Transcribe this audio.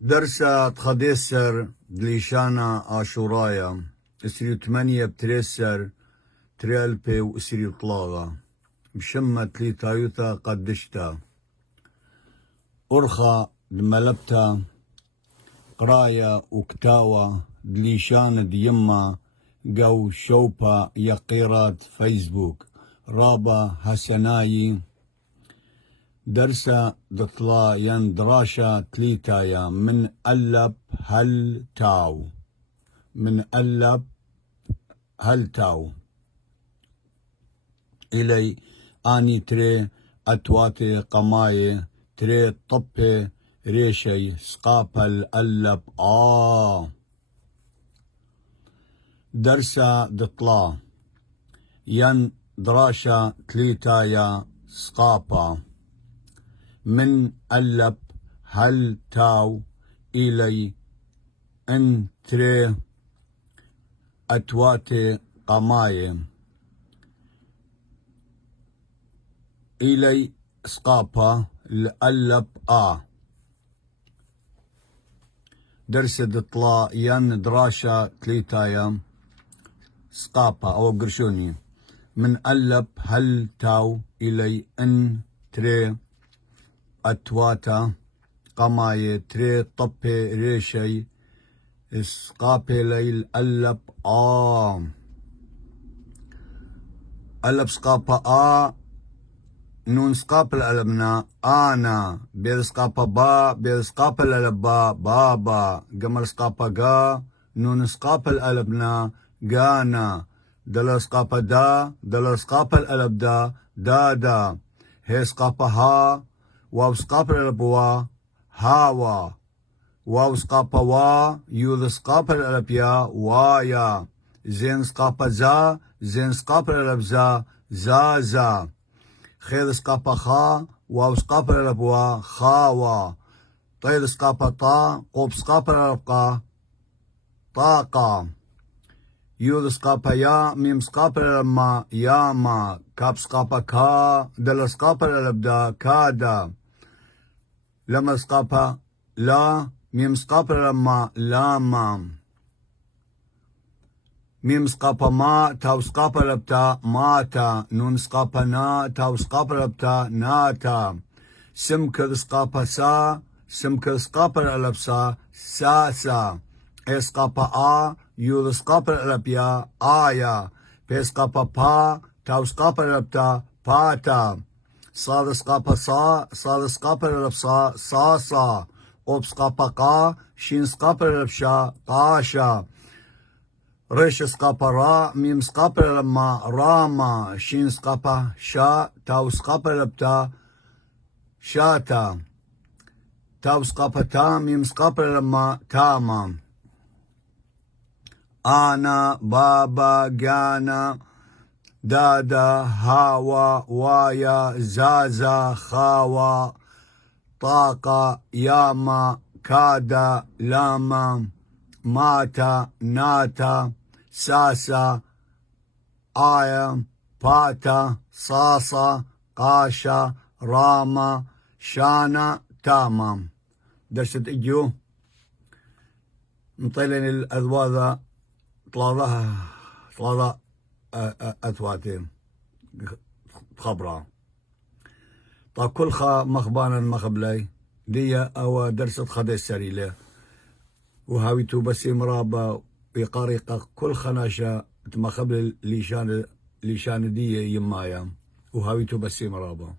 درسة تخديسر دليشانا عاشورايا اسري 8 بتريسر تريالبي واسري طلاغة بشمة تليتايوتا قدشتا أرخا دملبتا قرايا وكتاوة دليشانا ديما جو شوبا يقيرات فيسبوك رابا حسناي درسة دطلا يندراشا تليتايا من ألب هل تاو من ألب هل تاو إلي آني تري أتواتي قماي تري طبي ريشي سقابل ألب درسة دطلا ين دراشا تليتايا سقابا من ألب هل تاو إلي ان تري أتواتي قماي إلي سقابا لألب درس دطلا ين دراشا تليتايا سقابا أو قرشوني من ألب هل تاو إلي ان تري أتواتا قماي تري طبي ريشي سقابي ليل ألب ألب سقابا نون سقابل ألبنا أنا بير سقابا با بير سقابل ألبا بابا قمر سقابا قا نون سقابل ألبنا قانا دل سقابا دا دل سقابل ألب دا دادا هي سقابا ها واو سقابل ألبوا هاوا واو سقابا وا يو سقابل ألبيا وايا زين سقابا زا زين سقابل ألب زا زازا خير سقابا خا واو سقابل ألبوا خاوا طير سقابا طا قوب سقابل ألبقا طاقا يو سقابا يا ميم سقابل ألبما ياما كاب سقابا كا دل سقابل ألبدا كادا لما سقابا لا ميم سقابل ألبما لاما ميم سقابا ما تاو سقابا لبتا ماتا نون سقابا نا تاو سقابا لبتا ناتا سمكر سقابا سا سمكر سقابا لبسا ساسا اسقابا يو سقابا لبيا آيا بسقابا با تاو سقابا لبتا باتا صاد سقابا صا صاد سقابا لبسا صاصا اوب سقابا قا شين سقابا لبشا قاشا ريش سقابا را ميم سقابا لما راما شين سقابا شا تاو سقابا لبتا شاتا تاو سقابا تا ميم سقابا لما تاما أنا بابا جانا دادا هاوا وايا زازا خاوا طاقة ياما كادا لاما ماتا ناتا ساسا آيا باتا صاصا قاشا راما شانا تاما درست اجيو مطيلين الأذواذة طلاذة أثواتين خبرة طا كل خا مخبانا مخبلي دي أو درست خدي السريلة وهاويتو بسيم رابا بقريقة كل خناشة مخبل ليشان دي يمايا وهاويتو بسيم رابا